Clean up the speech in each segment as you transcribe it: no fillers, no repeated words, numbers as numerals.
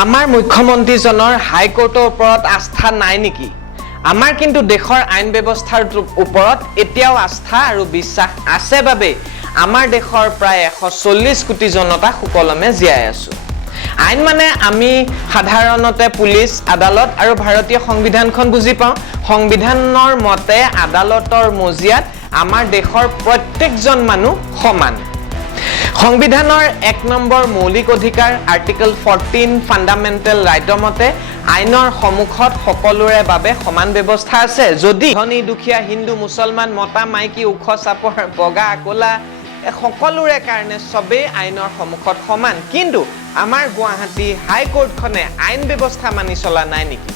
আমাৰ মুখ্যমন্ত্ৰীজনৰ হাইকোৰ্টৰ ওপৰত আস্থা নাই নেকি? আমাৰ কিন্তু দেশৰ আইন ব্যৱস্থাৰ ওপৰত এতিয়াও আস্থা আৰু বিশ্বাস আছে বাবে আমাৰ দেশৰ প্ৰায় 140 কোটি জনতা সুকলমে জীয়াই আছো। আইন মানে আমি সাধাৰণতে পুলিচ, আদালত আৰু ভাৰতীয় সংবিধানখন বুজি পাওঁ। সংবিধানৰ মতে আদালতৰ মজিয়াত আমাৰ দেশৰ প্ৰত্যেকজন মানুহ সমান। সংবিধানৰ 1 নম্বৰ মৌলিক অধিকাৰ আৰ্টিকল 14 ফাণ্ডামেণ্টেল ৰাইটৰ মতে আইনৰ সন্মুখত সকলোৰে বাবে সমান ব্যৱস্থা আছে। যদি ধনী দুখীয়া, হিন্দু মুছলমান, মতা মাইকী, ওখ চাপৰ, বগা ক'লা সকলোৰে কাৰণে সবেই আইনৰ সন্মুখত সমান। কিন্তু আমাৰ গুৱাহাটী হাইকোৰ্টখনে আইন ব্যৱস্থা মানি চলা নাই নেকি?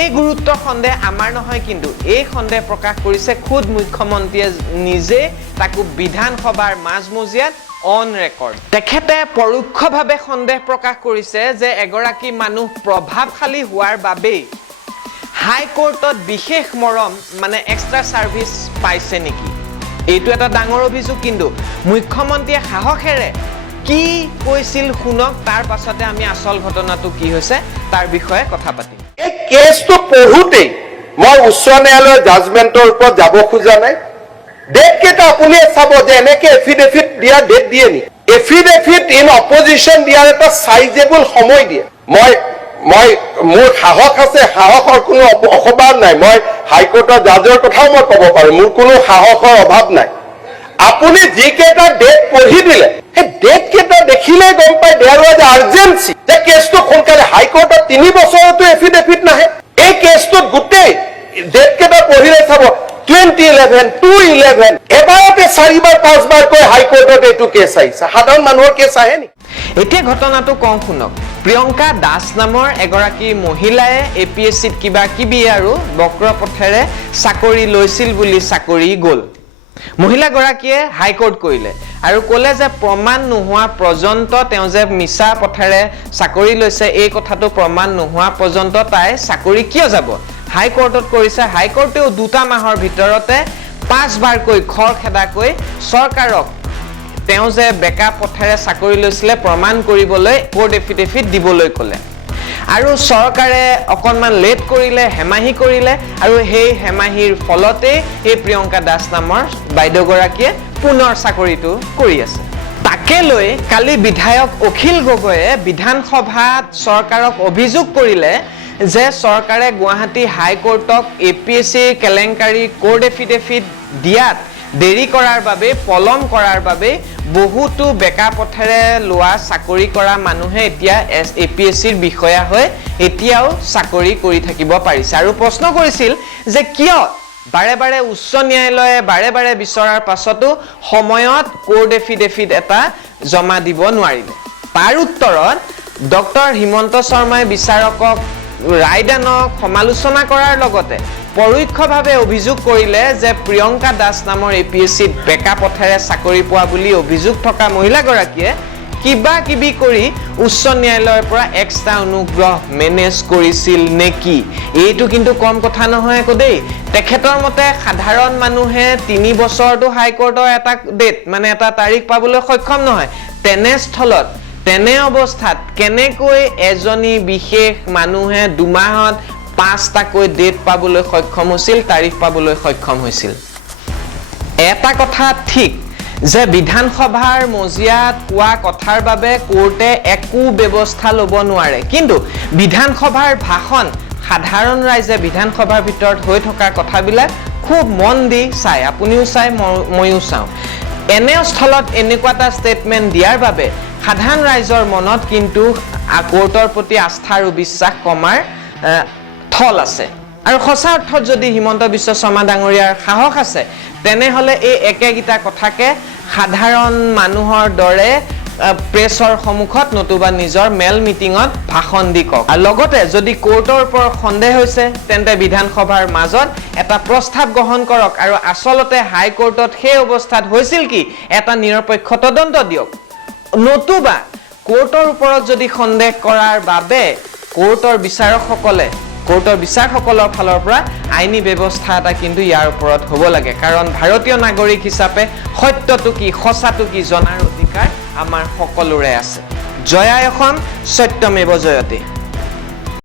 এই গুৰুত্ব সন্দেহ আমাৰ নহয়, কিন্তু এই সন্দেহ প্ৰকাশ কৰিছে খুদ মুখ্যমন্ত্ৰীয়ে নিজে, তাকো বিধানসভাৰ মাজমজিয়াত অন ৰেকৰ্ড। তেখেতে পৰোক্ষভাৱে সন্দেহ প্ৰকাশ কৰিছে যে এগৰাকী মানুহ প্ৰভাৱশালী হোৱাৰ বাবেই হাইকোৰ্টত বিশেষ মৰম মানে এক্সট্ৰা ছাৰ্ভিচ পাইছে নেকি? এইটো এটা ডাঙৰ অভিযোগ। কিন্তু মুখ্যমন্ত্ৰীয়ে সাহসেৰে কি কৈছিল শুনক, তাৰ পাছতে আমি আচল ঘটনাটো কি হৈছে তাৰ বিষয়ে কথা পাতিম। এই কেছটো পঢ়োতেই মই উচ্চ ন্যায়ালয়ৰ জাজমেণ্টৰ ওপৰত যাব খোজা নাই। ডেট কেইটা আপুনি চাব যে এনেকে এফিডেভিট দিয়া ডেট দিয়ে নি? এফিডেভিট ইন অপজিশ্যন দিয়াৰ এটা চাইজেবল সময় দিয়ে। মোৰ সাহস আছে, সাহসৰ কোনো অভাৱ নাই। মই হাইকোৰ্টৰ জাজৰ কথাও মই ক'ব পাৰো, মোৰ কোনো সাহসৰ অভাৱ নাই। আপুনি যিকেইটা ডেট পঢ়ি দিলে সেই ডেট কেইটা দেখিলে গম পায় দেয়াৰ ৱাজ আৰ্জেঞ্চি যে কেছটো সোনকালে। হাইকোৰ্টত 3 বছৰতো এফিডেভিট নাহে। এই কেছটোত গোটেই ডেট কেইটা পঢ়িলে চাব 2011, 2011 এবাৰতে 4বাৰ 5বাৰকৈ হাইকোৰ্টত এইটো কেছ আহিছে। সাধাৰণ মানুহৰ কেছ আহে নেকি? এতিয়া ঘটনাটো কওঁ শুনক। প্ৰিয়ংকা দাস নামৰ এগৰাকী মহিলাই APSCত কিবা কিবি আৰু বক্ৰ পথেৰে চাকৰি লৈছিল বুলি চাকৰি গ'ল। মহিলাগৰাকীয়ে হাইকোৰ্ট কৰিলে আৰু ক'লে যে প্ৰমাণ নোহোৱা পৰ্যন্ত তেওঁ যে মিছা পথেৰে চাকৰি লৈছে এই কথাটো প্ৰমাণ নোহোৱা পৰ্যন্ত তাই চাকৰি কিয় যাব? হাইকোৰ্টত কৰিছে। হাইকোৰ্টেও 2টা মাহৰ ভিতৰতে 5বাৰকৈ খৰখেদাকৈ চৰকাৰক তেওঁ যে বেকা পথেৰে চাকৰি লৈছিলে প্ৰমাণ কৰিবলৈ কোৰ্ট এফিডেভিট দিবলৈ ক'লে। আৰু চৰকাৰে অকণমান লেট কৰিলে, হেমাহি কৰিলে, আৰু সেই হেমাহিৰ ফলতেই এই প্ৰিয়ংকা দাস নামৰ বাইদেউগৰাকীয়ে পুনৰ চাকৰিটো কৰি আছে। তাকে লৈ কালি বিধায়ক অখিল গগৈয়ে বিধানসভাত চৰকাৰক অভিযোগ কৰিলে যে চৰকাৰে গুৱাহাটী হাইকোৰ্টক APSCৰ কেলেংকাৰী কোৰ্ট এফিডেভিট দিয়াত দেৰি কৰাৰ বাবে, পলম কৰাৰ বাবে বহুতো বেকা পথেৰে লোৱা চাকৰি কৰা মানুহে এতিয়া APSCৰ বিষয়া হৈ এতিয়াও চাকৰি কৰি থাকিব পাৰিছে। আৰু প্ৰশ্ন কৰিছিল যে কিয় বাৰে বাৰে উচ্চ ন্যায়ালয়ে বাৰে বাৰে বিচৰাৰ পাছতো সময়ত কোৰ্ট এফিডেভিট এটা জমা দিব নোৱাৰিলে। তাৰ উত্তৰত ডক্টৰ হিমন্ত শৰ্মাই বিচাৰকক ৰায়দানক সমালোচনা কৰাৰ লগতে পৰোক্ষভাৱে অভিযোগ কৰিলে যে প্ৰিয়ংকা দাস নামৰ APSCত বেকা পথেৰে চাকৰি পোৱা বুলি অভিযোগ থকা মহিলাগৰাকীয়ে কিবা কিবি কৰি উচ্চ ন্যায়ালয়ৰ পৰা এক্সট্ৰা অনুগ্ৰহ মেনেজ কৰিছিল নেকি? এইটো কিন্তু কম কথা নহয় আকৌ দেই। তেখেতৰ মতে সাধাৰণ মানুহে 3 বছৰতো হাইকোৰ্টৰ এটা ডেট মানে এটা তাৰিখ পাবলৈ সক্ষম নহয়। তেনেস্থলত তেনে অৱস্থাত কেনেকৈ এজনী বিশেষ মানুহে 2 মাহত 5টাকৈ ডেট পাবলৈ সক্ষম হৈছিল, তাৰিখ পাবলৈ সক্ষম হৈছিল? এটা কথা ঠিক যে বিধানসভাৰ মজিয়াত কোৱা কথাৰ বাবে কোৰ্টে একো ব্যৱস্থা ল'ব নোৱাৰে। কিন্তু বিধানসভাৰ ভাষণ সাধাৰণ ৰাইজে বিধানসভাৰ ভিতৰত হৈ থকা কথাবিলাক খুব মন দি চায়, আপুনিও চায়, ময়ো চাওঁ। এনে স্থলত এনেকুৱা এটা ষ্টেটমেণ্ট দিয়াৰ বাবে সাধাৰণ ৰাইজৰ মনত কিন্তু কোৰ্টৰ প্ৰতি আস্থা আৰু বিশ্বাস কমাৰ থল আছে। আৰু সঁচা অৰ্থত যদি হিমন্ত বিশ্ব শৰ্মা ডাঙৰীয়াৰ সাহস আছে তেনেহ'লে এই একেগিটা কথাকে সাধাৰণ মানুহৰ দৰে প্ৰেছৰ সন্মুখত নতুবা নিজৰ মেল মিটিঙত ভাষণ দি কওক। আৰু লগতে যদি কোৰ্টৰ ওপৰত সন্দেহ হৈছে তেন্তে বিধানসভাৰ মাজত এটা প্ৰস্তাৱ গ্ৰহণ কৰক আৰু আচলতে হাইকোৰ্টত সেই অৱস্থাত হৈছিল কি এটা নিৰপেক্ষ তদন্ত দিয়ক। নতুবা কোৰ্টৰ ওপৰত যদি সন্দেহ কৰাৰ বাবে কোৰ্টৰ বিচাৰকসকলৰ ফালৰ পৰা আইনী ব্যৱস্থা এটা কিন্তু ইয়াৰ ওপৰত হ'ব লাগে। কাৰণ ভাৰতীয় নাগৰিক হিচাপে সত্যটো কি, সঁচাটো কি জনাৰ অধিকাৰ আমাৰ সকলোৰে আছে। জয়ায়খন সত্যমেৱ জয়তে।